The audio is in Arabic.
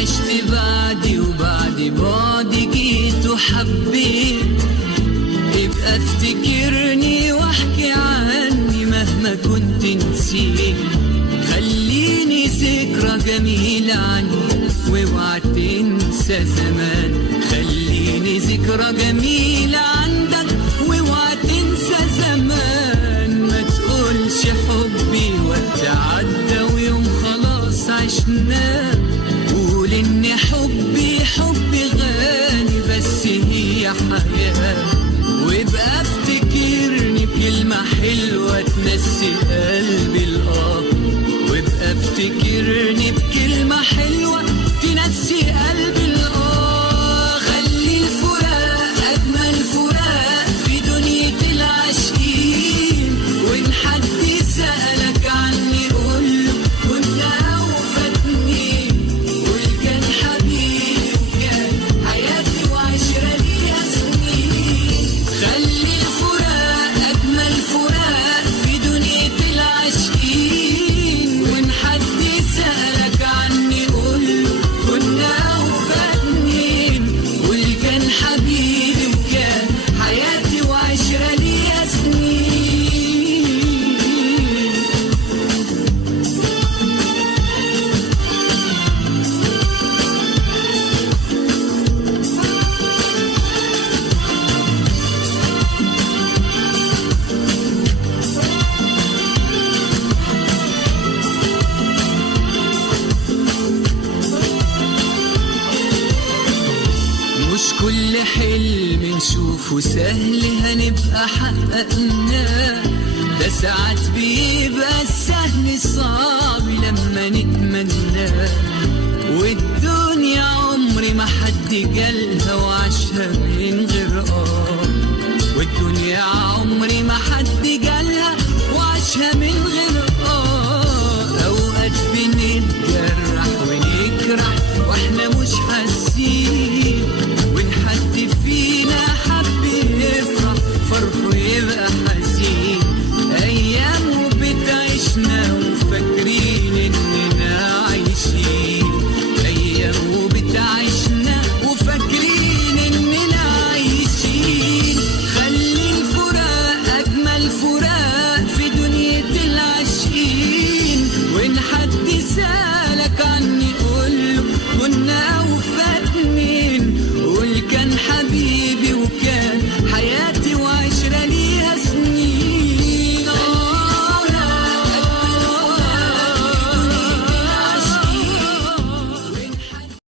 عشت بعدي وبعد بعدي جيت وحبيت. ابقى افتكرني واحكي عني مهما كنت نسيت. خليني ذكرى جميلة عني واوعى تنسى زمان. خليني ذكرى جميلة عندك واوعى تنسى زمان. ما تقولش حبي وقت عدى ويوم خلاص عشناه. قول ان حبي غالي بس هي حياة. وابقى افتكرني بكلمة حلوة تنسي قلبي الآه. وابقى افتكرني بكلمة حلوة تنسي قلبي الآه. خلي الفراق أجمل فراق في دنيا العاشقين. وإن حد سألك عني قوله كنا أوفى اتنين. قول كان حبيبي وكان حياتي وعشرة ليها سنين. خلي الفراق أجمل فراق في دنيا العاشقين. وإن حد سألك عني قوله كنا أوفى اتنين. قول كان حبيبي وكان حياتي وعشرة ليها سنين. مش كل حلم نشوفه سهل هنبقى حققناه. ده ساعات بيبقى السهل صعب لما نتمناه. والدنيا عمري ما حد جالها